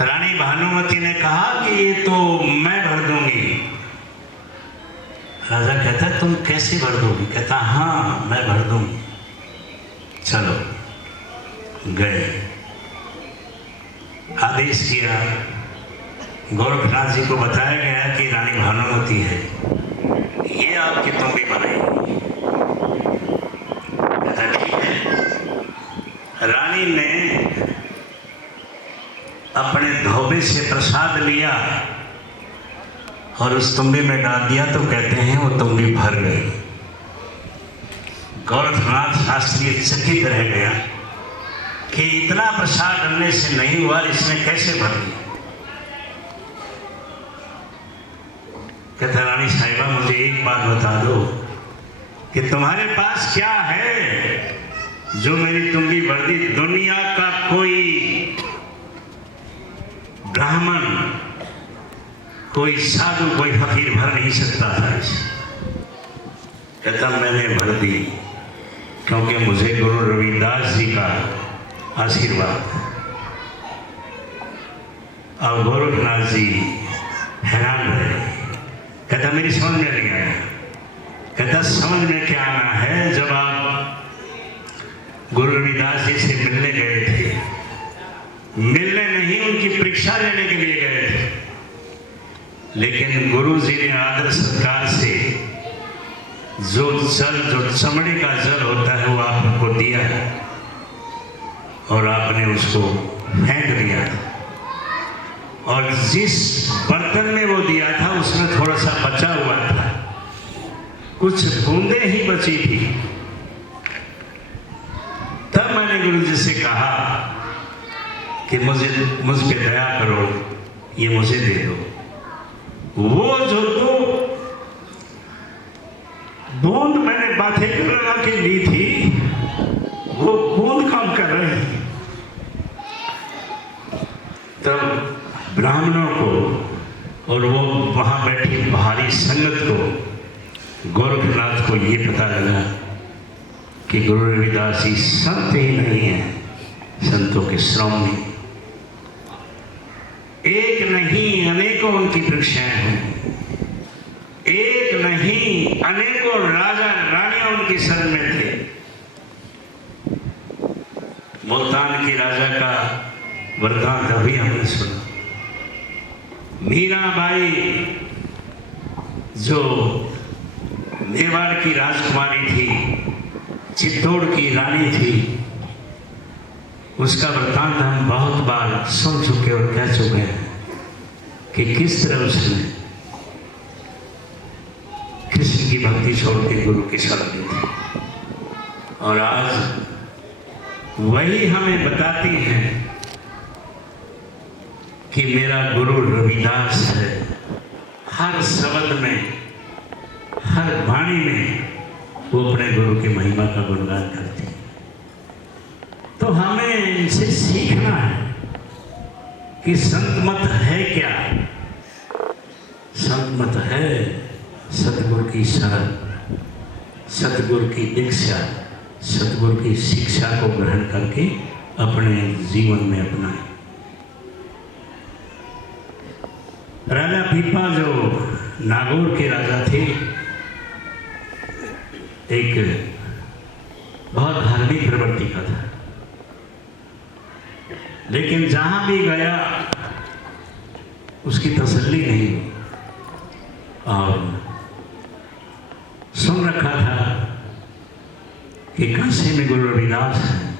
रानी भानुमति ने कहा कि ये तो मैं भर दूंगी। राजा कहता तुम कैसे भर दोगी? कहता हाँ मैं भर दूंगी। चलो गए, आदेश किया, गोरखनाथ जी को बताया गया कि रानी भानुमति है, ये आपकी तुम्बी बनाएगी। कहता ठीक है। रानी ने अपने धोबे से प्रसाद लिया और उस तुम्बी में डाल दिया, तो कहते हैं वो तुम्बी भर गई। गोरखनाथ शास्त्री चकित रह गया कि इतना प्रसाद डालने से नहीं हुआ, इसने कैसे भर दिया। कहता रानी साहिबा मुझे एक बात बता दो कि तुम्हारे पास क्या है जो मेरी तुम्बी भर दी? दुनिया का कोई ब्राह्मण, कोई साधु, कोई फकीर भर नहीं सकता था इसे। कहता मैंने भर दी क्योंकि मुझे गुरु रविदास जी का आशीर्वाद। अब गोरखनाथ जी हैरान रहे। कहता मेरी समझ में नहीं आया। कहता समझ में क्या आना है, जब आप गुरु रविदास जी से मिलने गए थे, मिलने नहीं उनकी परीक्षा लेने के लिए गए थे, लेकिन गुरु जी ने आदर सत्कार से जो जल, जो चमड़े का जल होता है वो आपको दिया और आपने उसको फेंक दिया था, और जिस बर्तन में वो दिया था उसमें थोड़ा सा बचा हुआ था, कुछ बूंदें ही बची थी। तब मैंने गुरु जी से कहा कि मुझ पे दया करो, ये मुझे दे दो। वो जो तो बूंद मैंने बातें लगा के ली थी, वो बूंद काम कर रहे हैं। तब ब्राह्मणों को और वो वहां बैठी भारी संगत को, गोरखनाथ को ये पता लगा कि गुरु रविदास जी संत ही नहीं है, संतों के श्रोमणी। एक नहीं अनेकों उनकी परीक्षाएं हैं, एक नहीं अनेकों राजा रानियां उनके शरण में थे। मुल्तान के राजा का वरदान अभी हमने सुना। मीराबाई जो मेवाड़ की राजकुमारी थी, चित्तौड़ की रानी थी, उसका वृतांत हम बहुत बार सुन चुके और कह चुके हैं कि किस तरह उसने कृष्ण की भक्ति छोड़ के गुरु की शरण ली थी। और आज वही हमें बताती है कि मेरा गुरु रविदास है। हर शब्द में, हर वाणी में वो अपने गुरु की महिमा का गुणगान करती है। तो हमें इनसे सीखना है कि संत मत है क्या। संत मत है सतगुरु की शरण, सतगुरु की दीक्षा, सतगुरु की शिक्षा को ग्रहण करके अपने जीवन में अपनाएं। राजा पीपा जो नागौर के राजा थे, एक बहुत धार्मिक प्रवृत्ति का था, लेकिन जहां भी गया उसकी तसल्ली नहीं हुई। और सुन रखा था कि काशी में गुरु रविदास हैं,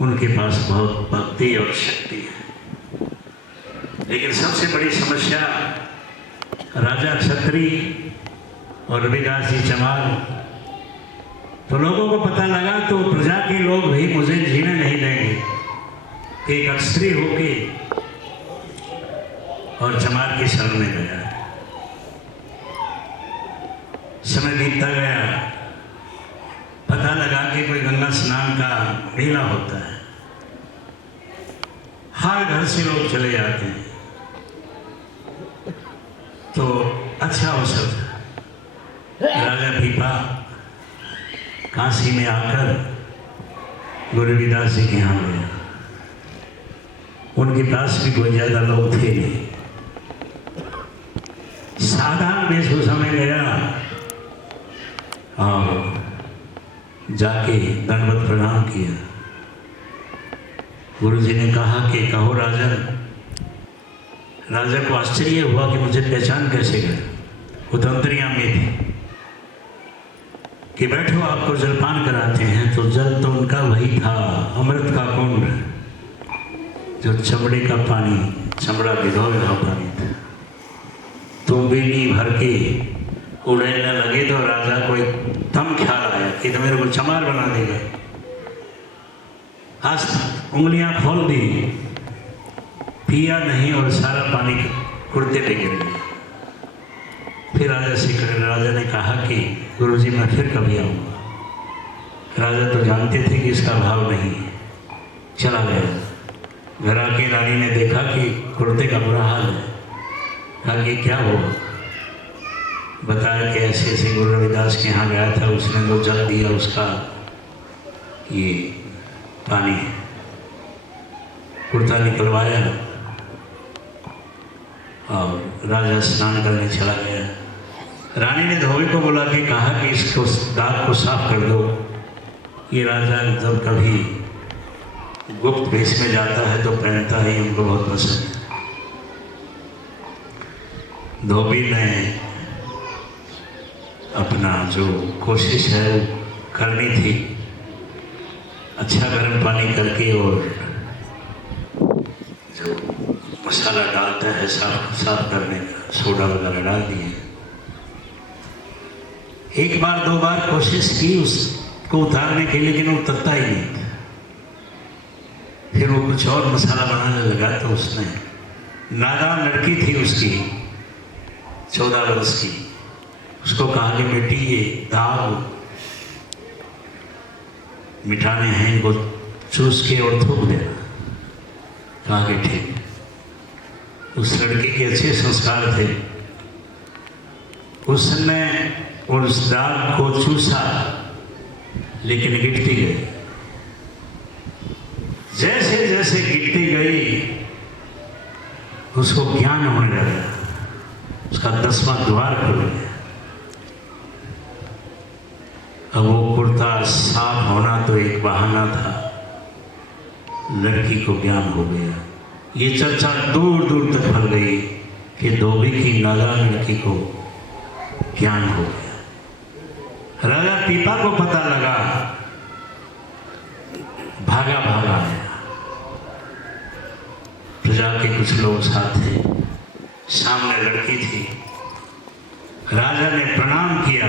उनके पास बहुत भक्ति और शक्ति है। लेकिन सबसे बड़ी समस्या राजा क्षत्रिय और रविदास जी चमार। तो लोगों को पता लगा, तो प्रजा के लोग भी मुझे जीने नहीं देंगे कि एक क्षत्रिय होके और चमार की शरण में गया। समय बीतता गया, पता लगा कि कोई गंगा स्नान का मेला होता है, हर घर से लोग चले जाते हैं। तो अच्छा अवसर था, राजा पीपा काशी में आकर गुरु रविदास जी के यहाँ गया। उनके पास भी कोई ज़्यादा लोग थे नहीं। साधारण वेशभूषा में गया और जाके दंडवत प्रणाम किया। गुरुजी ने कहा कि कहो राजन। राजा को आश्चर्य हुआ कि मुझे पहचान कैसे गए। वो तो अंतर्यामी थे कि बैठो आपको जलपान कराते हैं। तो जल तो उनका वही था, अमृत का कुंड, जो चमड़े का पानी, चमड़ा भिगो हुआ पानी था। तो बेनी भर के उड़ने लगे तो राजा को एकदम ख्याल आया कि तो मेरे को चमार बना देगा। आज उंगलियां खोल दी, पिया नहीं और सारा पानी कुर्ते पे गिर गया। फिर राजा ने कहा कि गुरुजी मैं फिर कभी आऊँगा। राजा तो जानते थे कि इसका भाव नहीं है, चला गया। घर आके रानी ने देखा कि कुर्ते का बुरा हाल है। कहा कि क्या हुआ? बताया कि ऐसे ऐसे गुरु रविदास के यहाँ गया था, उसने तो जल दिया, उसका ये पानी कुर्ता निकलवाया और राजा स्नान करने चला गया। रानी ने धोबी को बुला के कहा कि इसको दाग को साफ कर दो। ये राजा जब कभी गुप्त वेश में जाता है तो पहनता है, उनको बहुत पसंद है। धोबी ने अपना जो कोशिश है वो करनी थी, अच्छा गर्म पानी करके और जो मसाला डालता है साफ करने का, सोडा वगैरह डाल दिए। एक बार दो बार कोशिश की उसको उतारने की, लेकिन वो उतरता ही नहीं था। फिर वो कुछ और मसाला बनाने लगा तो उसने, नादान लड़की थी उसकी 14 वर्ष की, उसको कहा कि बेटी ये दाग मिठाने हैं, इनको चूस के और थूक देना। कहा कि ठीक। उस लड़की के अच्छे संस्कार थे, उसने उस दाग को चूसा लेकिन गिरती गई। जैसे जैसे गिरती गई उसको ज्ञान होने लगा, उसका 10वां द्वार खुल गया। अब वो कुर्ता साफ होना तो एक बहाना था, लड़की को ज्ञान हो गया। ये चर्चा दूर दूर तक फैल गई कि धोबी की नादान लड़की को ज्ञान हो गया। राजा पीपा को पता लगा, भागा आया। प्रजा के कुछ लोग साथ थे, सामने लड़की थी। राजा ने प्रणाम किया,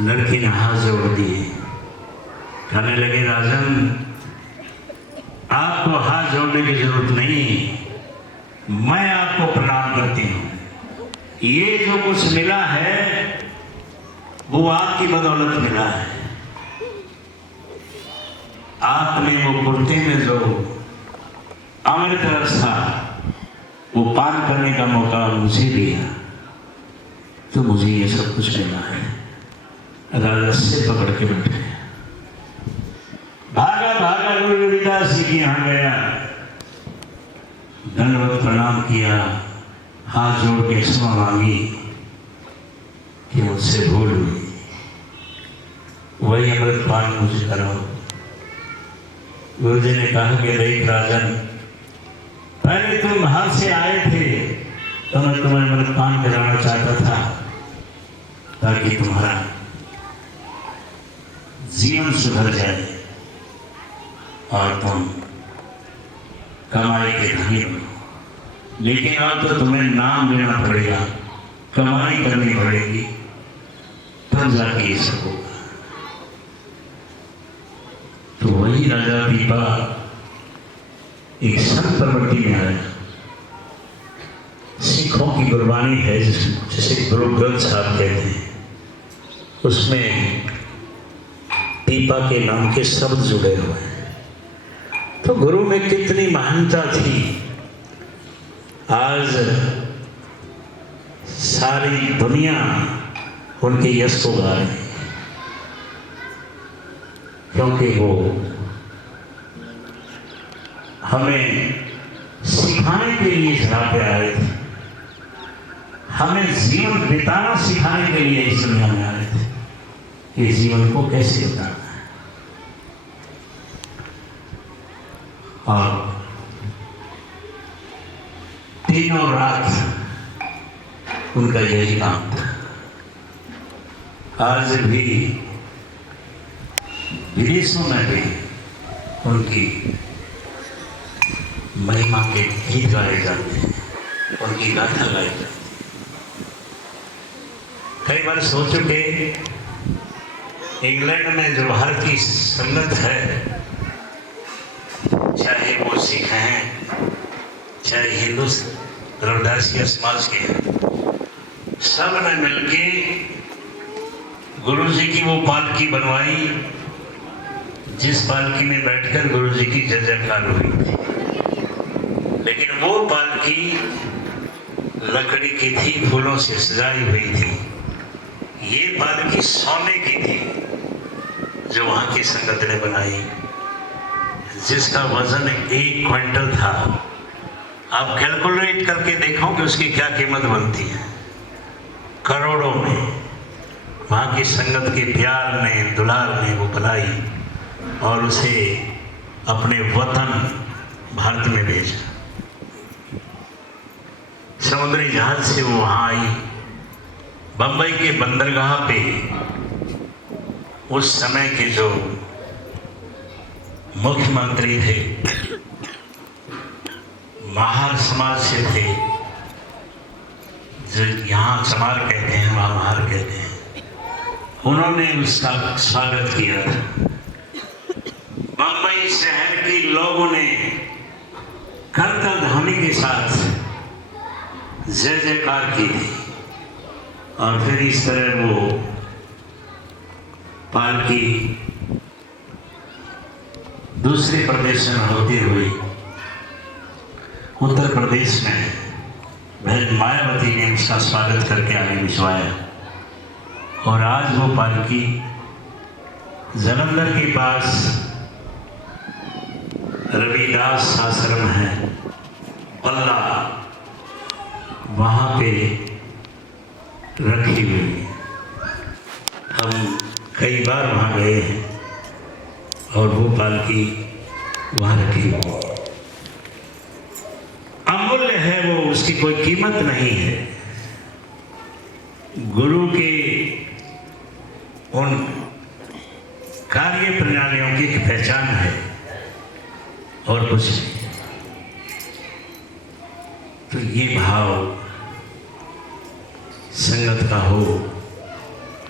लड़की ने हाथ जोड़ दिए। कहने लगे राजन आपको हाथ जोड़ने की जरूरत नहीं, मैं आपको प्रणाम करती हूँ। ये जो कुछ मिला है वो आपकी बदौलत मिला है। आपने वो कुर्ते में जो अमृत रस था वो पान करने का मौका मुझे दिया, तो मुझे ये सब कुछ मिला है। राजा से पकड़ के बैठे, भागा गुरु रविदास जी के यहाँ गया, दंडवत प्रणाम किया, हाथ जोड़ के क्षमा मांगी कि मुझसे भूल हुई, वही अमृत पान मुझे कराओ। गुरुजी ने कहा कि देख राजन, पहले तुम बाहर से आए थे तो मैं तुम्हें अमृत पान कराना चाहता था ताकि तुम्हारा जीवन सुधर जाए और तुम कमाई के धनी बनो। लेकिन अब तो तुम्हें नाम लेना पड़ेगा, कमाई करनी पड़ेगी, तब जाके ये सब होगा। तो वही राजा पीपा एक संत प्रवृत्ति में आया। सिखों की गुरबानी है जैसे गुरु ग्रंथ साहब कहते हैं, उसमें पीपा के नाम के शब्द जुड़े हुए हैं। तो गुरु में कितनी महानता थी, आज सारी दुनिया उनके यश को गा रही है, क्योंकि वो हमें सिखाने के लिए इस राह पे आए थे, हमें जीवन बिताना सिखाने के लिए इस दुनिया में आए थे कि जीवन को कैसे बिताना है। और दिनों रात उनका यही काम था। आज भी विदेशों में भी उनकी महिमा के गीत गाए जाते हैं, उनकी गाथा गाई जाती है। कई बार सोच चुके इंग्लैंड में जो भारत की संगत है, चाहे वो सिख हैं चाहे हिंदू रविदासिया समाज के हैं, सब ने मिलके गुरु जी की वो पालकी बनवाई जिस पालकी में बैठकर गुरु जी की जय जयकार हुई थी। लेकिन वो पालकी लकड़ी की थी, फूलों से सजाई हुई थी। ये पालकी सोने की थी जो वहाँ की संगत ने बनाई, जिसका वजन 1 क्विंटल था। आप कैलकुलेट करके देखो कि उसकी क्या कीमत बनती है, करोड़ों में। वहाँ की संगत के प्यार ने, दुलार ने वो बनाई और उसे अपने वतन भारत में भेजा। समुद्री जहाज से वो वहाँ आई। बंबई के बंदरगाह पे उस समय के जो मुख्यमंत्री थे, महार समाज से थे, जो यहाँ चमार कहते हैं वहाँ महार कहते हैं, उन्होंने उसका स्वागत किया था। बंबई शहर के लोगों ने करतल ध्वनि के साथ जय जयकार की थी और फिर इस तरह वो पालकी दूसरे प्रदेश में होती हुई उत्तर प्रदेश में बहन मायावती ने उसका स्वागत करके आगे भिजवाया। और आज वो पालकी जालंधर के पास रविदास आश्रम है पल्ला, वहाँ पे रखी हुई। हम कई बार वहाँ गए हैं और वो पालकी वहाँ रखी हुई। अमूल्य है वो, उसकी कोई कीमत नहीं है। गुरु के उन कार्य प्रणालियों की पहचान है और कुछ नहीं। तो ये भाव संगत का हो,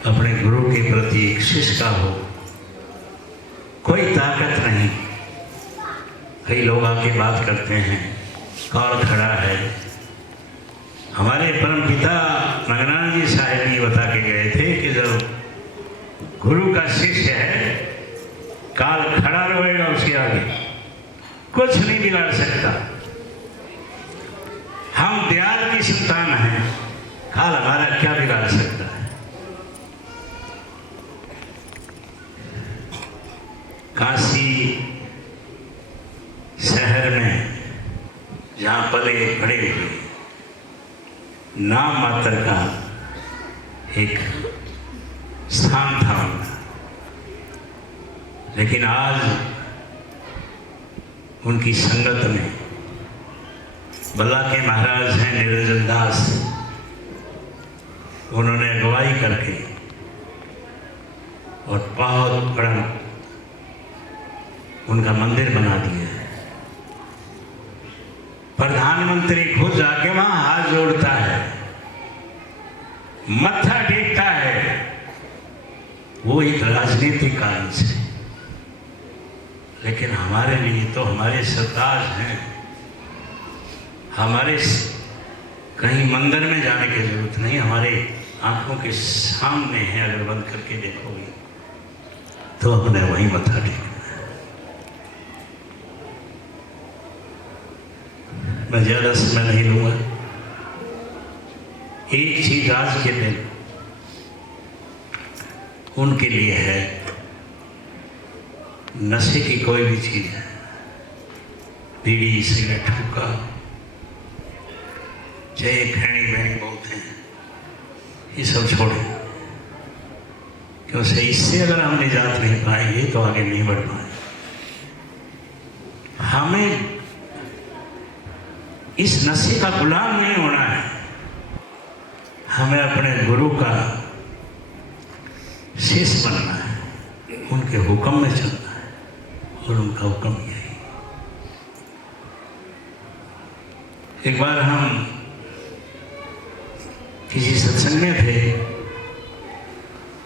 अपने गुरु के प्रति एक शिष्य का हो, कोई ताकत नहीं। कई लोग आके बात करते हैं कौन खड़ा है। हमारे परम पिता नगनानंद जी साहेब ये बता के गए थे कि जब गुरु का शिष्य है, काल खड़ा रहेगा उसके आगे, कुछ नहीं बिगाड़ सकता। हम दयाल की संतान हैं, काल हमारा क्या बिगाड़ सकता है। काशी शहर में जहाँ पले बड़े हुए, नाम मात्र का एक स्थान था उनका, लेकिन आज उनकी संगत में बल्ला के महाराज हैं निरंजन दास, उन्होंने अगुवाई करके और बहुत बड़ा उनका मंदिर बना दिया है। प्रधानमंत्री खुद जाके वहां हाथ जोड़ता है, मत्था टेकता है। वो एक राजनीतिक कारण से, लेकिन हमारे लिए तो हमारे सरताज हैं। हमारे कहीं मंदिर में जाने की जरूरत नहीं, हमारे आंखों के सामने है। अगर बंद करके देखोगे तो हमने वहीं मत्था टेकना। मैं ज़्यादा समय नहीं लूँगा। एक चीज़ आज के दिन उनके लिए है, नशे की कोई भी चीज़ है बीड़ी सिगरेट हुक्का चाहे खैनी बहनी बोलते हैं, ये सब छोड़े, क्योंकि इससे अगर हम निजात नहीं पाएंगे तो आगे नहीं बढ़ पाएंगे। हमें इस नशे का गुलाम नहीं होना है, हमें अपने गुरु का शेष बनना है, उनके हुक्म में चलना है, और उनका हुक्म यही। एक बार हम किसी सत्संग में थे,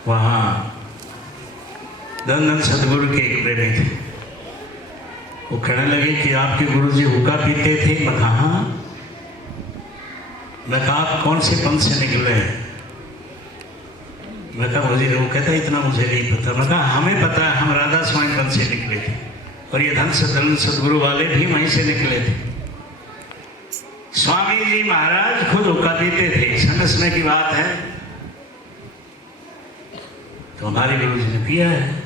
वहाँ धन सतगुरु के एक प्रेमी थे। वो कहने लगे कि आपके गुरुजी हुक्का पीते थे। मैं कहा हाँ। मैं कहा आप कौन से पंथ से निकले हैं? मैं कहा मुझे, वो कहता इतना मुझे नहीं पता। मैं कहा हमें पता है, हम राधा स्वामी पंथ से निकले थे, और ये धन सतगुरु वाले भी वहीं से निकले थे। स्वामी जी महाराज खुद हुक्का पीते थे, समझने की बात है, तो हमारे गुरु जी ने पिया है।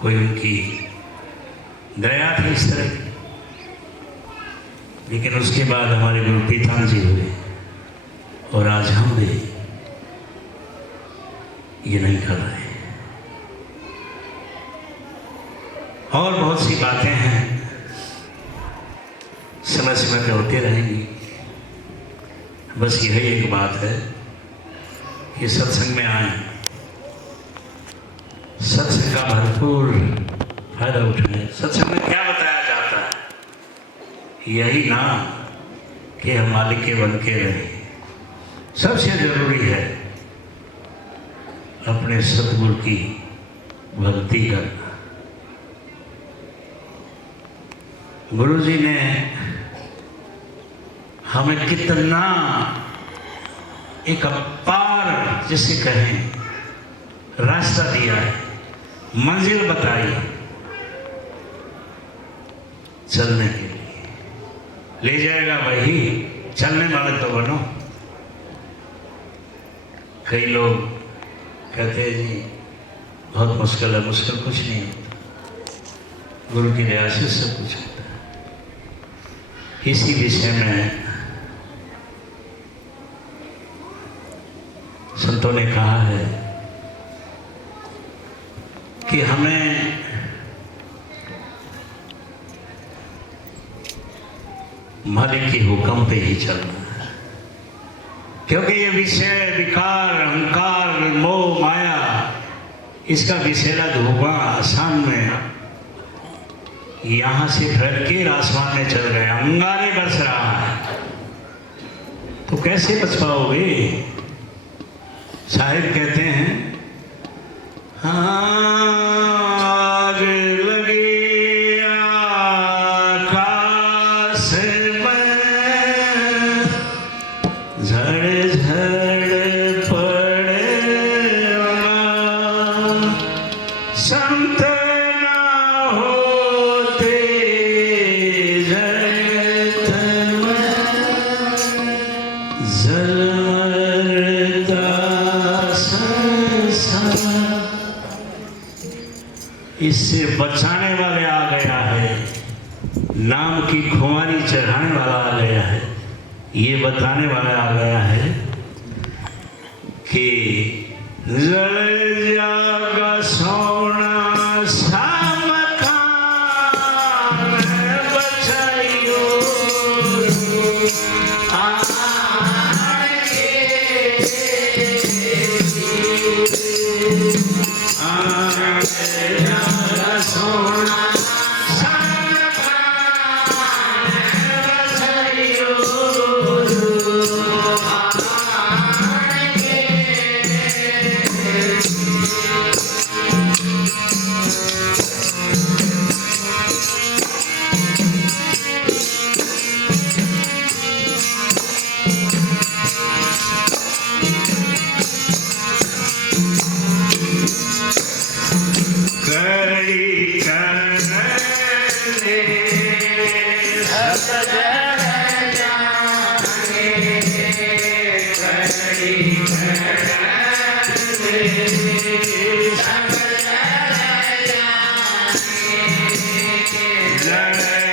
कोई उनकी दया थी इस तरह की। लेकिन उसके बाद हमारे गुरु पीतान जी हुए, और आज हम भी ये नहीं कर रहे। और बहुत सी बातें हैं, समय समय पे होती रहेंगी। बस यही एक बात है कि सत्संग में आए, सत्संग का भरपूर फायदा उठाएं। सत्संग में क्या बताया जाता है? यही ना कि हम मालिक के बन के रहे। सबसे जरूरी है अपने सतगुरु की भक्ति करना। गुरु जी ने हमें कितना एक अपार, जिसे कहें, रास्ता दिया है, मंजिल बताई चलने के लिए। ले जाएगा वही, चलने वाले तो बनो। कई लोग कहते हैं जी बहुत मुश्किल है। मुश्किल कुछ नहीं होता, गुरु की दया से सब कुछ होता है। इसी विषय में संतों ने कहा है कि हमें मालिक के हुक्म पे ही चलना है, क्योंकि ये विषय विकार, अहंकार, मोह, माया, इसका विषैला धुआं आसमान में यहां से फैल के आसमान में चल गया, अंगारे बरस रहा है, तो कैसे बच पाओगे? साहिब कहते हैं आग लगी आकाश में, झड़ झड़ पड़ेगा, संत ना होते जगत में, जलमरता इससे बचाने वाले आ गया है, नाम की खुमारी चढ़ाने वाला आ गया है, ये बताने वाला आ गया है कि जल जागा सोना सामकान बचाइयो जय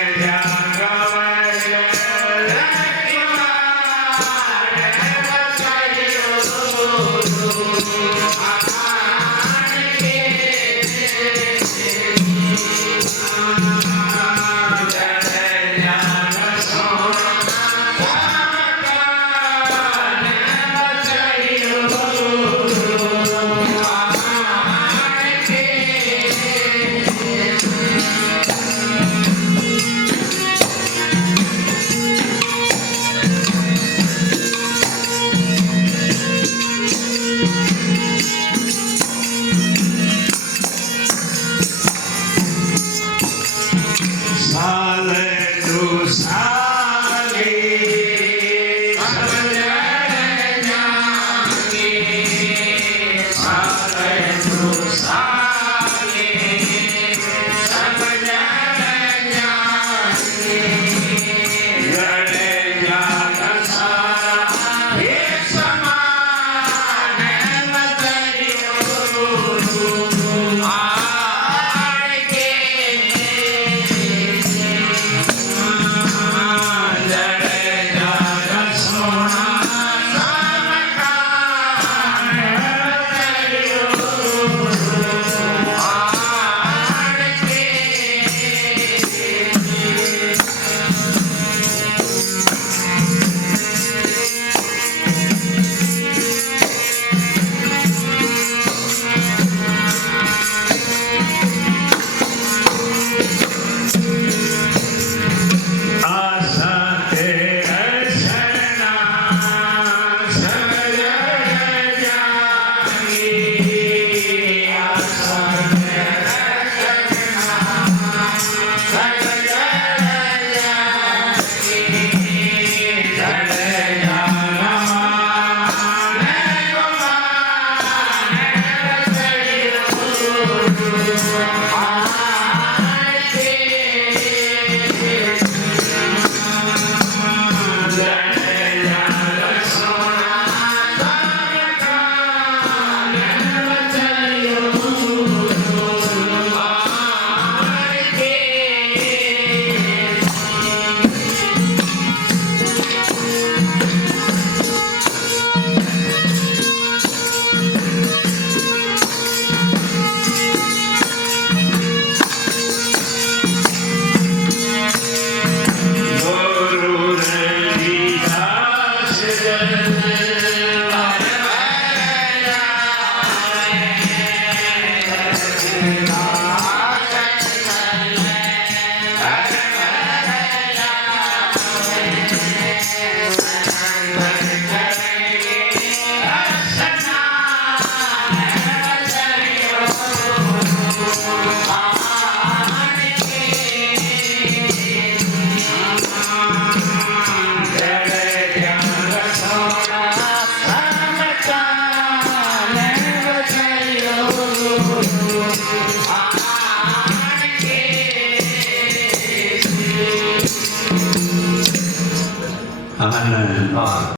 आनंद